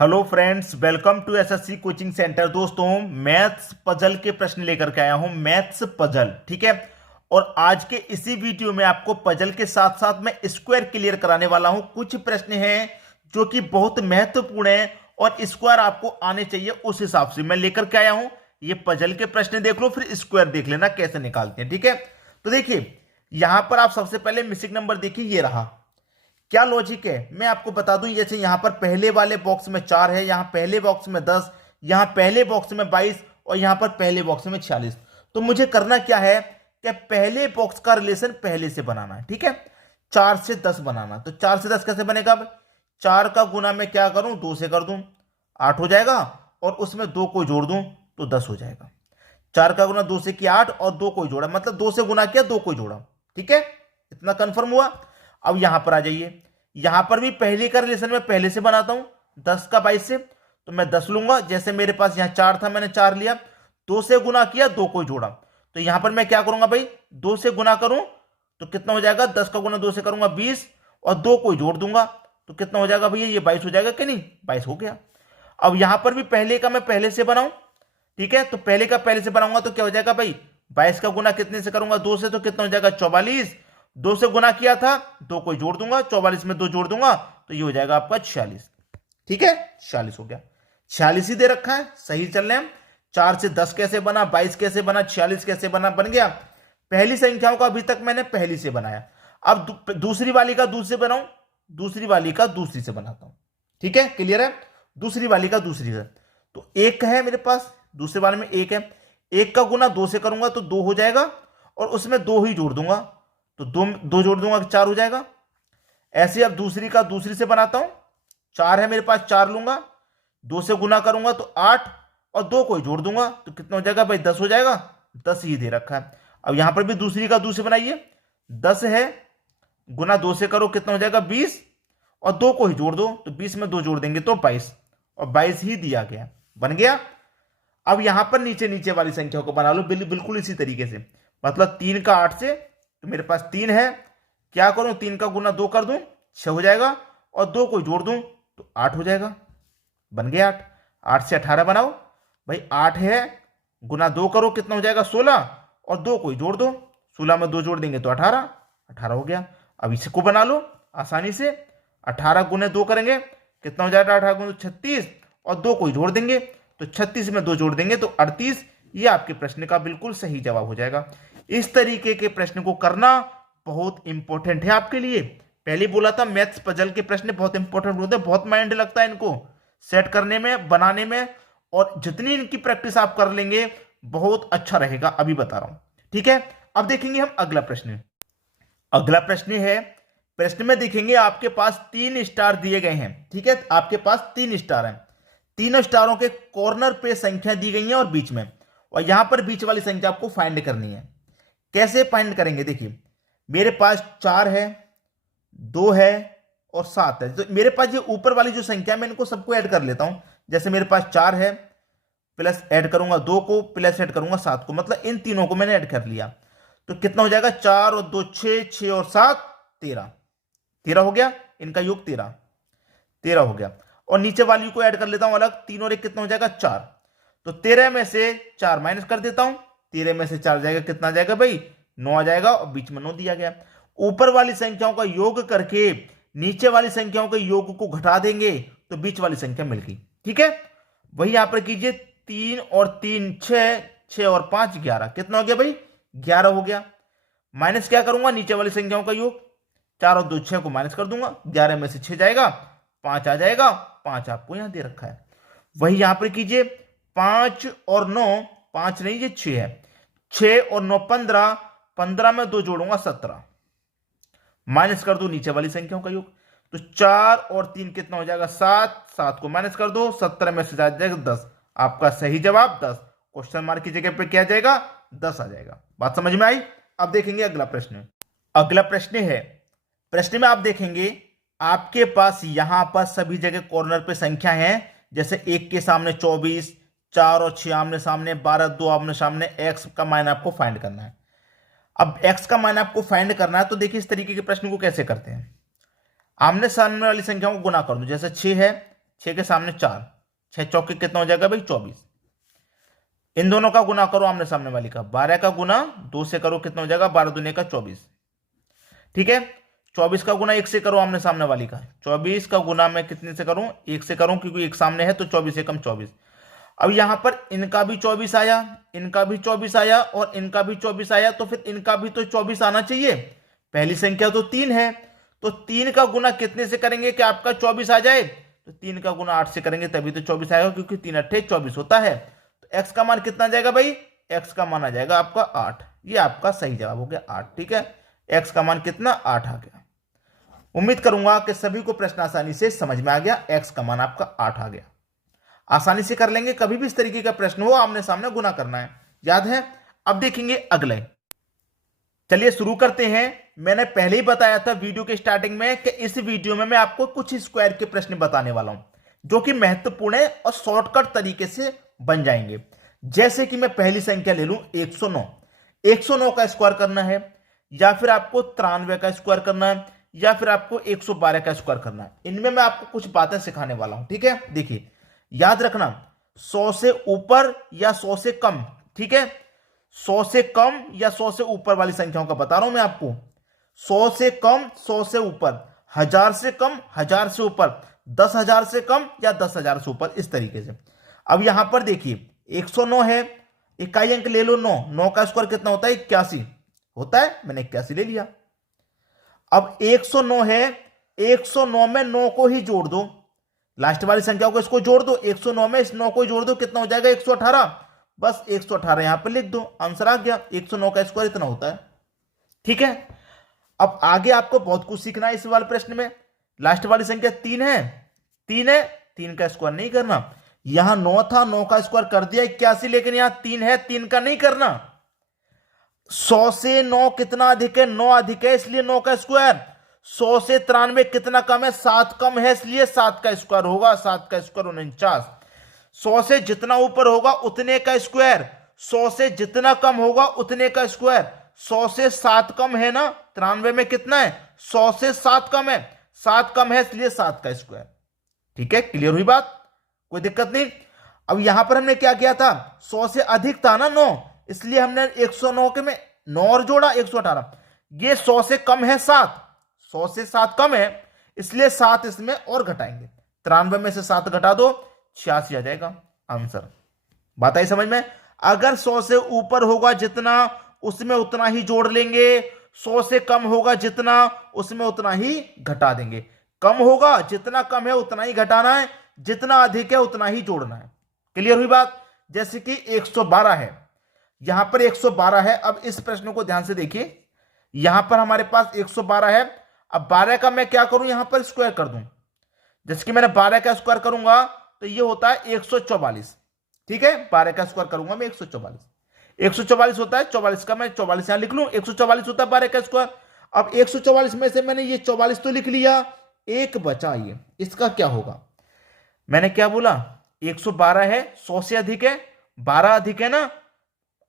Hello friends, welcome to SSC coaching centre. दोस्तों, maths puzzle के प्रश्न लेकर के आया हूं। मैथ्स पजल, ठीक है। और आज के इसी वीडियो में आपको पजल के साथ साथ मैं स्क्वायर क्लियर कराने वाला हूं। कुछ प्रश्न हैं जो कि बहुत महत्वपूर्ण है और स्क्वायर आपको आने चाहिए, उस हिसाब से मैं लेकर के आया हूं। ये पजल के प्रश्न देख लो, फिर स्क्वायर देख लेना कैसे निकालते हैं, ठीक है। तो देखिए, यहां पर आप सबसे पहले मिसिंग नंबर देखिए, ये रहा। क्या लॉजिक है मैं आपको बता दूं। जैसे यहां पर पहले वाले बॉक्स में 4 है, यहां पहले बॉक्स में 10, यहां पहले बॉक्स में 22 और यहां पर पहले बॉक्स में 46। तो मुझे करना क्या है कि पहले बॉक्स का रिलेशन पहले से बनाना है, ठीक है। 4 से 10 बनाना। तो 4 से 10 कैसे बनेगा? 4 का गुना मैं क्या करूं, 2 से कर दूं, 8 हो जाएगा। और उसमें 2 को जोड़ दूं तो 10 हो जाएगा। 4 का गुना 2 से किया 8 और 2 को जोड़ा, मतलब 2 से गुना किया 2 को जोड़ा, ठीक है। इतना कंफर्म हुआ। अब यहां पर आ जाइए, यहां पर भी पहले का रिलेशन मैं पहले से बनाता हूं, 10 का 22 से। तो मैं 10 लूंगा। जैसे मेरे पास यहां 4 था, मैंने 4 लिया, 2 से गुना किया 2 को जोड़ा। तो यहां पर मैं क्या करूंगा भाई, 2 से गुना करूं तो कितना हो जाएगा, 10 का गुना 2 से करूंगा 20 और 2 को जोड़ दूंगा तो कितना हो जाएगा भैया, ये 22 हो जाएगा कि नहीं? 22 हो गया। अब यहां पर भी पहले का मैं पहले से बनाऊं, ठीक है। तो पहले का पहले से बनाऊंगा तो क्या हो जाएगा भाई, 22 का गुना कितने से करूंगा, 2 से, तो कितना हो जाएगा 44। 2 से गुना किया था, 2 को जोड़ दूंगा, 44 में 2 जोड़ दूंगा तो ये हो जाएगा आपका 46, ठीक है। 46 हो गया। 46 ही दे रखा है, सही चल रहे हैं। 4 से 10 कैसे बना, 22 कैसे बना, 46 कैसे बना, बन गया। पहली संख्याओं का अभी तक मैंने पहली से बनाया। अब दूसरी वाली का दूसरी से बनाऊं, दूसरी वाली का दूसरी से बनाता हूं, ठीक है। क्लियर है? दूसरी वाली का दूसरी से। तो एक है मेरे पास, दूसरे वाले में एक है। एक का गुना 2 से करूंगा तो 2 हो जाएगा और उसमें 2 ही जोड़ दूंगा तो 2 जोड़ दूंगा 4 हो जाएगा। ऐसे अब दूसरी का दूसरी से बनाता हूं। 4 है मेरे पास, 4 लूंगा, 2 से गुना करूंगा तो 8 और 2 को ही जोड़ दूंगा तो कितना हो जाएगा भाई, 10 हो जाएगा। 10 ही दे रखा है। अब यहां पर भी दूसरी का दूसरे बनाइए। 10 है, गुना 2 से करो कितना हो जाएगा 20 और 2 को ही जोड़ दो तो 20 में 2 जोड़ देंगे तो 22 और 22 ही दिया गया, बन गया। अब यहां पर नीचे नीचे वाली संख्या को बना लो बिल्कुल इसी तरीके से। मतलब 3 का 8 से, तो मेरे पास 3 है, क्या करूं, 3 का गुना 2 कर दूं 6 हो जाएगा और 2 को जोड़ दूं तो 8 हो जाएगा, बन गया 8। 8 से 18 बनाओ भाई। 8 है, गुना 2 करो कितना हो जाएगा 16 और 2 को जोड़ दो, 16 में 2 जोड़ देंगे तो 18, 18 हो गया। अब इसको बना लो आसानी से। 18 गुने 2 करेंगे कितना हो जाएगा, 18 गुने 36 और 2 को जोड़ देंगे तो 36 में 2 जोड़ देंगे तो 38। ये आपके प्रश्न का बिल्कुल सही जवाब हो जाएगा। इस तरीके के प्रश्न को करना बहुत इंपॉर्टेंट है आपके लिए। पहले बोला था मैथ्स पजल के प्रश्न बहुत इंपॉर्टेंट होते हैं, बहुत माइंड लगता है इनको सेट करने में, बनाने में। और जितनी इनकी प्रैक्टिस आप कर लेंगे बहुत अच्छा रहेगा, अभी बता रहा हूं, ठीक है। अब देखेंगे हम अगला प्रश्न। अगला प्रश्न है, प्रश्न में देखेंगे आपके पास 3 स्टार दिए गए हैं, ठीक है। आपके पास 3 स्टार हैं, तीनों स्टारों के कॉर्नर पे संख्या दी गई है और बीच में, और यहां पर बीच वाली संख्या आपको फाइंड करनी है। कैसे फाइंड करेंगे? देखिए, मेरे पास 4 है, 2 है और 7 है। तो मेरे पास ये ऊपर वाली जो संख्या मैं इनको सबको ऐड कर लेता हूं। जैसे मेरे पास 4 है, प्लस ऐड करूंगा 2 को, प्लस ऐड करूंगा 7 को, मतलब इन तीनों को मैंने ऐड कर लिया तो कितना हो जाएगा, 4 और 2 6, 6 और 7 13, 13 हो गया। इनका योग 13, 13 हो गया। और नीचे वाली को ऐड कर लेता हूं अलग, 3 और 1 कितना हो जाएगा 4। तो 13 में से 4 माइनस कर देता हूं, 13 में से 4 जाएगा कितना आ जाएगा भाई, 9 आ जाएगा और बीच में 9 दिया गया। ऊपर वाली संख्याओं का योग करके नीचे वाली संख्याओं के योग को घटा देंगे तो बीच वाली संख्या मिल गई, ठीक है। वही यहां पर कीजिए, 3 और 3 6, 6 और 5 11, कितना हो गया भाई, 11 हो गया। माइनस क्या करूंगा, नीचे वाली संख्याओं का योग, 4 और 2 6 को माइनस कर दूंगा, 11 में से 6 जाएगा 5 आ जाएगा, 5 आपको यहां दे रखा है। वही यहां पर कीजिए, 5 और 9, 5 नहीं ये 6 है, 6 और 9 15, 15 में 2 जोड़ूंगा 17, माइनस कर दो नीचे वाली संख्याओं का योग। तो 4 और 3 कितना हो जाएगा 7, 7 को माइनस कर दो, 17 में से जा जाएगा 10। आपका सही जवाब 10, क्वेश्चन मार्क की जगह पे क्या आ जाएगा, 10 आ जाएगा। बात समझ में आई? अब देखेंगे अगला प्रश्न। अगला प्रश्न है, प्रश्न में आप देखेंगे आपके पास यहां पर सभी जगह कॉर्नर पे संख्या है। जैसे 1 के सामने 24, 4 और 6 आमने सामने, 12 2 आमने सामने। एक्स का मान आपको फाइंड करना है। अब एक्स का मान आपको फाइंड करना है तो देखिए इस तरीके के प्रश्न को कैसे करते हैं। आमने सामने वाली संख्याओं को गुना कर दो। जैसे 6 है, 6 के सामने 4, 6 चौके कितना हो जाएगा भाई 24। इन दोनों का गुना करो आमने सामने वाली का, 12 का गुना 2 से करो कितना हो जाएगा 12 दूनी का 24। ठीक है, 24 का गुना 1 से करो आमने सामने वाली का, 24 का गुना मैं कितने से करूं 1 से करूं, क्योंकि एक सामने है तो 24 एकम 24। अब यहां पर इनका भी 24 आया, इनका भी 24 आया और इनका भी 24 आया, तो फिर इनका भी तो 24 आना चाहिए। पहली संख्या तो 3 है, तो 3 का गुना कितने से करेंगे कि आपका 24 आ जाए, तो 3 का गुना 8 से करेंगे तभी तो 24 आएगा, क्योंकि 3 अट्ठे 24 होता है। तो x का मान कितना जाएगा भाई, x का मान आ जाएगा आपका 8। ये आपका सही जवाब हो गया 8। ठीक है, x का मान कितना 8 आ गया। उम्मीद करूंगा कि सभी को प्रश्न आसानी से समझ में आ गया, x का मान आपका 8 आ गया। आसानी से कर लेंगे, कभी भी इस तरीके का प्रश्न हो आमने सामने गुना करना है, याद है। अब देखेंगे अगले, चलिए शुरू करते हैं। मैंने पहले ही बताया था वीडियो के स्टार्टिंग में कि इस वीडियो में मैं आपको कुछ स्क्वायर के प्रश्न बताने वाला हूं जो कि महत्वपूर्ण है और शॉर्टकट तरीके से बन जाएंगे। जैसे कि मैं पहली संख्या ले लूं 109, 109 का स्क्वायर करना है, या फिर आपको 93 का स्क्वायर करना है, या फिर आपको 112 का स्क्वायर करना है। इनमें मैं आपको कुछ बातें सिखाने वाला हूं। ठीक है, देखिए याद रखना 100 से ऊपर या 100 से कम, ठीक है, 100 से कम या 100 से ऊपर वाली संख्याओं का बता रहा हूं मैं आपको। 100 से कम 100 से ऊपर, 1000 से कम 1000 से ऊपर, 10,000 से कम या 10,000 से ऊपर, इस तरीके से। अब यहां पर देखिए 109 है, इकाई अंक ले लो 9, 9 का स्क्वायर कितना होता है 81 होता है, मैंने 81 ले लिया। अब 109 है, 109 में 9 को ही जोड़ दो, लास्ट वाली संख्याओं को इसको जोड़ दो, 109 में इस 9 को जोड़ दो, कितना हो जाएगा 118। बस 118 यहां पर लिख दो, आंसर आ गया। 109 का स्क्वायर इतना होता है। ठीक है, अब आगे आपको बहुत कुछ सीखना है इस वाले प्रश्न में। लास्ट वाली संख्या 3 है, 3 है, 3 का स्क्वायर नहीं करना। यहां 9 था, 9 का स्क्वायर कर दिया 81, लेकिन यहां 3 है, 3 का नहीं करना। 100 से 9 कितना अधिक है, 9 अधिक है, इसलिए 9 का स्क्वायर। 100 से 93 कितना कम है, 7 कम है, इसलिए 7 का स्क्वायर होगा। 7 का स्क्वायर 49। 100 से जितना ऊपर होगा उतने का स्क्वायर, 100 से जितना कम होगा उतने का स्क्वायर। 100 से 7 कम है ना, 93 में कितना है 100 से 7 कम है, 7 कम है इसलिए 7 का स्क्वायर। ठीक है, क्लियर हुई बात, कोई दिक्कत नहीं। अब यहां पर हमने क्या किया था, 100 से अधिक था ना 9, इसलिए हमने 109 के में 9 और जोड़ा 118। ये 100 से कम है 7, 100 से 7 कम है, इसलिए 7 इसमें और घटाएंगे। 93 में से 7 घटा दो, 86 आ जाएगा आंसर। बात आई समझ में। अगर 100 से ऊपर होगा जितना, उसमें उतना ही जोड़ लेंगे। 100 से कम होगा जितना, उसमें उतना ही घटा देंगे। कम होगा, जितना कम है उतना ही घटाना है, जितना अधिक है उतना ही जोड़ना है। क्लियर हुई बात। जैसे कि 112 है, यहां पर 112 है। अब इस प्रश्न को ध्यान से देखिए, यहां पर हमारे पास 112 है। अब 12 का मैं क्या करूं, यहां पर स्क्वायर कर दूं। जैसे कि मैंने 12 का स्क्वायर करूंगा तो ये होता है 144। ठीक है, 12 का स्क्वायर करूंगा मैं 144, 144 होता है। 44 का मैं 44 यहां लिख लूं, 144 होता है 12 का स्क्वायर। अब 144 में से मैंने ये 44 तो लिख लिया, एक बचा ये, इसका क्या होगा। मैंने क्या बोला, 112 है, 100 से अधिक है, 12 अधिक है ना,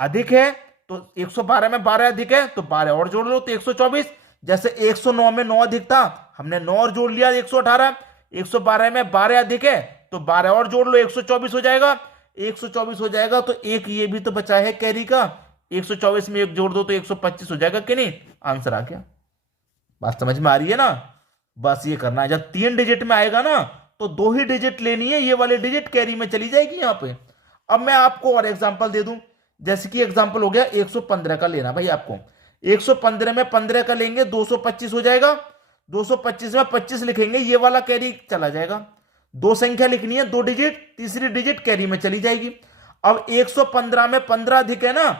अधिक है तो 112 में 12 अधिक है तो 12 और जोड़ लो तो 124। जैसे 109 में 9 अधिक था, हमने 9 और जोड़ लिया 118। 112 में 12 अधिक है तो 12 और जोड़ लो 124 हो जाएगा। 124 हो जाएगा तो एक ये भी तो बचा है कैरी का, 124 में एक जोड़ दो तो 125 हो जाएगा कि नहीं, आंसर आ गया। बात समझ में आ रही है ना। बस ये करना है, जब 3 डिजिट में आएगा ना तो 2 ही डिजिट लेनी है, ये वाले डिजिट कैरी में चली जाएगी यहां पे। अब मैं आपको और एग्जांपल दे दूं, जैसे कि एग्जांपल हो गया 115 का लेना भाई आपको। 115 में 15 का लेंगे 225 हो जाएगा, 225 में 25 लिखेंगे, ये वाला कैरी चला जाएगा। 2 संख्या लिखनी है, 2 डिजिट, तीसरी डिजिट कैरी में चली जाएगी। अब 115 में 15 अधिक है ना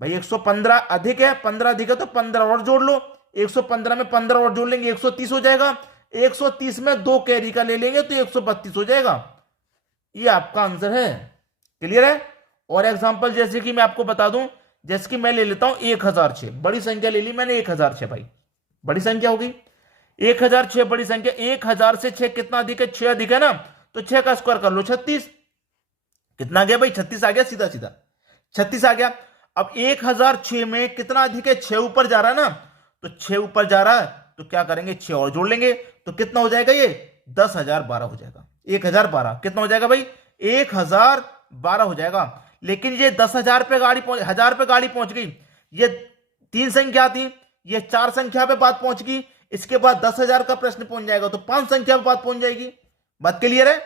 भाई, 115 अधिक है, 15 अधिक है तो 15 और जोड़ लो, 115 में 15 और जोड़ लेंगे 130 हो जाएगा। 130 में 2 कैरी का ले लेंगे तो 132 हो जाएगा। ये आपका आंसर है। क्लियर है। और एग्जांपल जैसे कि मैं आपको बता दूं, जैसे कि मैं ले लेता हूं 1006, बड़ी संख्या ले ली मैंने 1006 भाई, बड़ी संख्या होगी 1006 बड़ी संख्या। 1000 से 6 कितना अधिक है, 6 अधिक है ना, तो 6 का स्क्वायर कर लो 36। कितना आ गया भाई, 36 आ गया, सीधा सीधा 36 आ गया। अब 1006 में कितना अधिक है, 6 ऊपर जा रहा है ना, तो 6 ऊपर जा रहा है तो क्या करेंगे 6 और जोड़ लेंगे तो कितना हो जाएगा, ये 10,012 हो जाएगा। 1012 कितना हो जाएगा भाई? 1012 हो जाएगा। लेकिन ये 10,000 पे गाड़ी पहुंच गई, ये 3 संख्या थी, ये 4 संख्या पे बात पहुंच गई, इसके बाद 10,000 का प्रश्न पहुंच जाएगा तो 5 संख्या पे बात पहुंच जाएगी। बात क्लियर है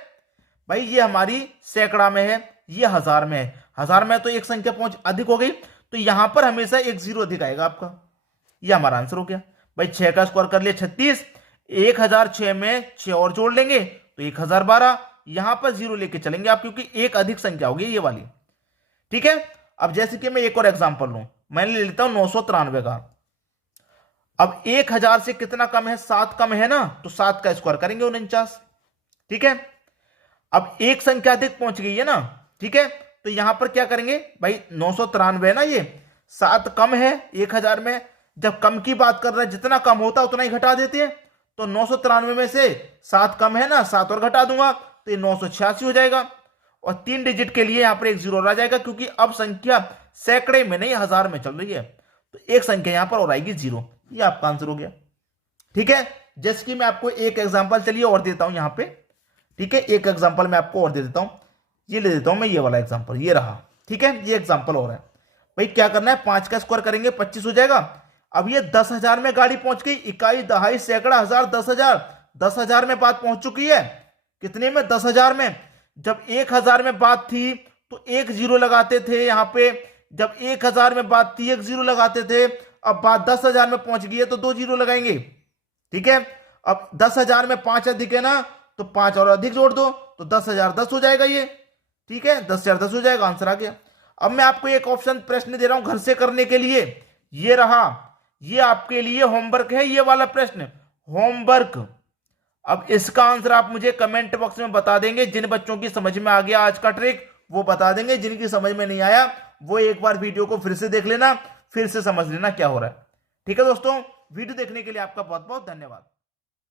भाई? ये हमारी सैकड़ा में है, ये हजार में है। हजार में तो एक संख्या पहुंच अधिक हो गई, तो यहां पर हमेशा एक जीरो अधिक आएगा आपका। ये हमारा आंसर हो गया भाई। 6 का स्क्वायर कर लिया 36, 1006 में 6 और जोड़ लेंगे तो 1012। यहां पर जीरो लेके चलेंगे आप, क्योंकि एक अधिक संख्या होगी ये वाली। ठीक है, अब जैसे कि मैं एक और एग्जांपल लूं, मैं ले लेता हूं 993 का। अब 1000 से कितना कम है? 7 कम है ना, तो 7 का स्क्वायर करेंगे 49। ठीक है, अब एक संख्या अधिक पहुंच गई है ना। ठीक है, तो यहां पर क्या करेंगे भाई? 993 ना, ये 7 कम है 1000 में। जब कम की बात कर रहे हैं, जितना कम होता है उतना ही घटा देते हैं। तो 993 में से 7 कम है ना, 7 और घटा दूंगा तो ये 986 हो जाएगा। और 3 डिजिट के लिए यहां पर एक जीरो आ जाएगा, क्योंकि अब संख्या सैकड़े में नहीं हजार में चल रही है, तो एक संख्या यहां पर और आएगी जीरो। ये आपका आंसर हो गया। ठीक है, जैसे कि मैं आपको एक एग्जांपल चलिए और देता हूं यहां पे। ठीक है, एक एग्जांपल मैं आपको और दे देता हूं, ये ले देता हूं मैं, ये वाला एग्जांपल ये रहा। ठीक है, ये एग्जांपल और है भाई। क्या करना है? 5 का स्क्वायर करेंगे 25 हो जाएगा। अब ये 10,000 में गाड़ी पहुंच गई, इकाई, दहाई, सैकड़ा, हजार, 10,000। 10,000 में बात पहुंच चुकी है। कितने में? 10,000 में। जब 1000 में बात थी तो एक जीरो लगाते थे यहां पे। जब 1000 में बात थी एक जीरो लगाते थे। अब बात 10,000 में पहुंच गई है तो 2 जीरो लगाएंगे। ठीक है, अब 10,000 में 5 अधिक है ना, तो 5 और अधिक जोड़ दो तो 10,010 हो जाएगा ये। ठीक है, 10,010 हो जाएगा, आंसर आ गया। अब मैं आपको एक ऑप्शन प्रश्न दे रहा हूं घर से करने के लिए, ये रहा। ये आपके लिए होमवर्क है, ये वाला प्रश्न होमवर्क। अब इसका आंसर आप मुझे कमेंट बॉक्स में बता देंगे। जिन बच्चों की समझ में आ गया आज का ट्रिक वो बता देंगे, जिनकी समझ में नहीं आया वो एक बार वीडियो को फिर से देख लेना, फिर से समझ लेना क्या हो रहा है। ठीक है दोस्तों, वीडियो देखने के लिए आपका बहुत बहुत धन्यवाद।